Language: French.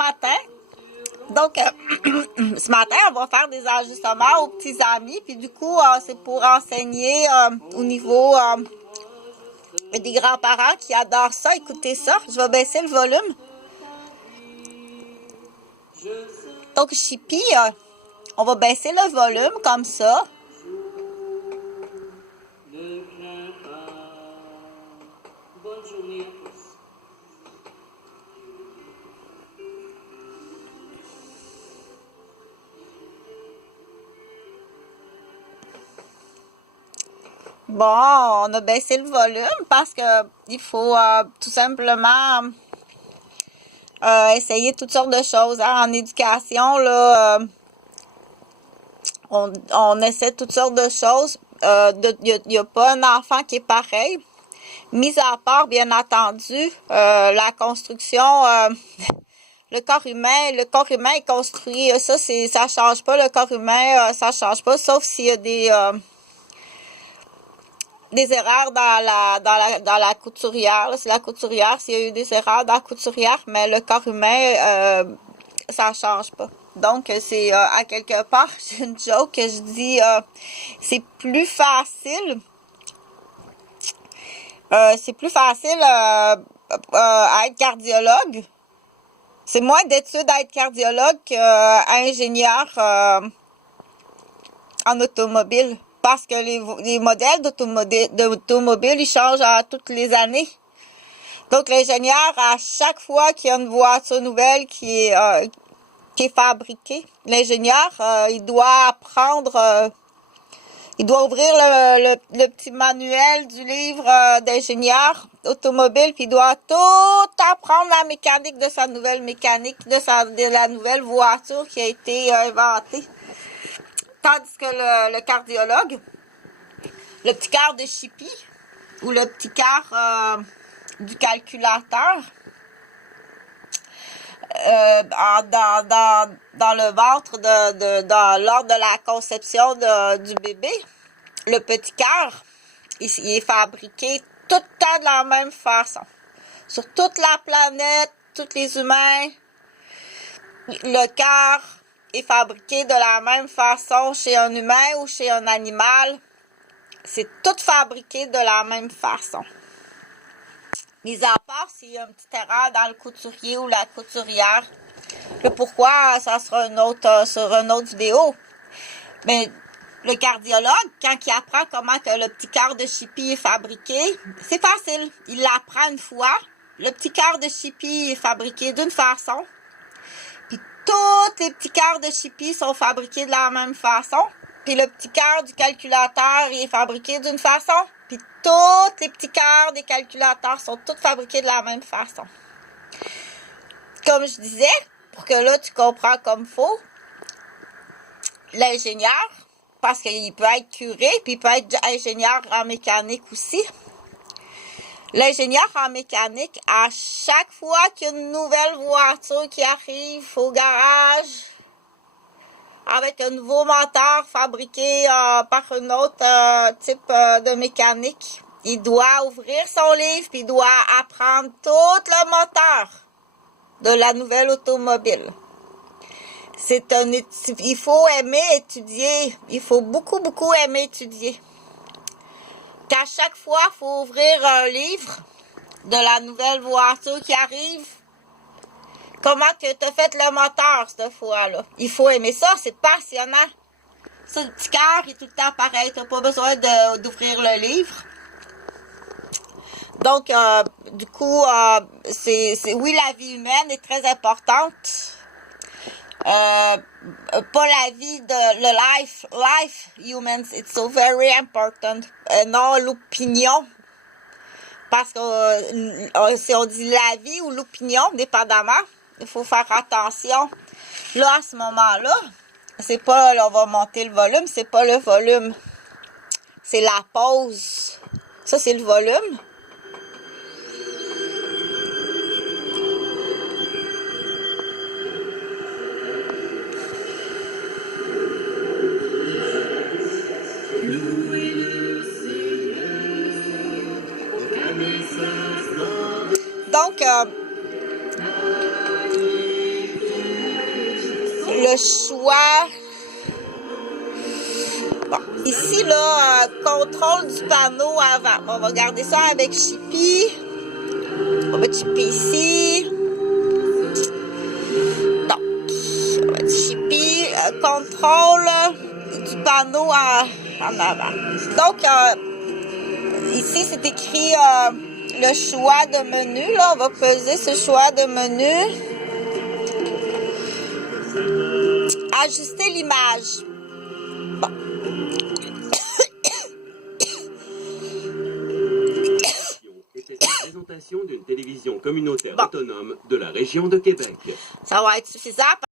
matin. Donc, ce matin, on va faire des ajustements aux petits amis. Puis du coup, c'est pour enseigner au niveau des grands-parents qui adorent ça, écouter ça. Je vais baisser le volume. Donc, Chippy, on va baisser le volume comme ça. Bon, on a baissé le volume parce que il faut tout simplement essayer toutes sortes de choses. Hein. En éducation, là, on essaie toutes sortes de choses. Il n'y a pas un enfant qui est pareil. Mis à part, bien entendu, la construction, le corps humain est construit. Ça change pas. Le corps humain, ça change pas, sauf s'il y a des erreurs dans la couturière. C'est la couturière, s'il y a eu des erreurs dans la couturière, mais le corps humain, ça change pas. Donc, c'est à quelque part, j'ai une joke que je dis, c'est plus facile à être cardiologue. C'est moins d'études à être cardiologue qu'ingénieur en automobile. Parce que les modèles d'automobile, ils changent à toutes les années. Donc, l'ingénieur, à chaque fois qu'il y a une voiture nouvelle qui est fabriquée, l'ingénieur, il doit apprendre, il doit ouvrir le petit manuel du livre d'ingénieur automobile, puis il doit tout apprendre la mécanique de sa nouvelle mécanique, de la nouvelle voiture qui a été inventée. Tandis que le cardiologue, le petit quart de Chippy ou le petit quart du calculateur, dans le ventre, lors de la conception du bébé, le petit quart, il est fabriqué tout le temps de la même façon. Sur toute la planète, tous les humains, le quart est fabriqué de la même façon chez un humain ou chez un animal. C'est tout fabriqué de la même façon. Mis à part s'il y a une petite erreur dans le couturier ou la couturière. Le pourquoi, ça sera sur une autre vidéo. Mais le cardiologue, quand il apprend comment que le petit quart de Chippy est fabriqué, c'est facile. Il l'apprend une fois. Le petit quart de Chippy est fabriqué d'une façon. Tous les petits quarts de Chippy sont fabriqués de la même façon. Puis le petit quart du calculateur il est fabriqué d'une façon. Puis tous les petits quarts des calculateurs sont tous fabriqués de la même façon. Comme je disais, pour que là tu comprends comme faut, l'ingénieur, parce qu'il peut être curé, puis il peut être ingénieur en mécanique aussi. L'ingénieur en mécanique, à chaque fois qu'il y a une nouvelle voiture qui arrive au garage, avec un nouveau moteur fabriqué par un autre type de mécanique, il doit ouvrir son livre puis il doit apprendre tout le moteur de la nouvelle automobile. Il faut aimer étudier. Il faut beaucoup, beaucoup aimer étudier. Qu'à chaque fois, il faut ouvrir un livre de la nouvelle voiture qui arrive. Comment que tu as fait le moteur cette fois-là? Il faut aimer ça, c'est passionnant. Ça, le petit cœur est tout le temps pareil. Tu n'as pas besoin d'ouvrir le livre. Donc, du coup, oui, la vie humaine est très importante. Pas la vie le life humans, it's so very important. Non, l'opinion. Parce que si on dit la vie ou l'opinion, dépendamment, il faut faire attention. Là, à ce moment-là, c'est pas, là, on va monter le volume, c'est pas le volume. C'est la pause. Ça, c'est le volume. Donc, le choix. Bon, ici, là, contrôle du panneau avant. On va regarder ça avec Chippy. On va Chippy ici. Donc, on va Chippy, contrôle du panneau en avant. Donc, ici, c'est écrit le choix de menu. Là, on va peser ce choix de menu. Ajuster l'image. Bon. Était une présentation d'une télévision communautaire autonome de la région de Québec. Ça va être suffisant.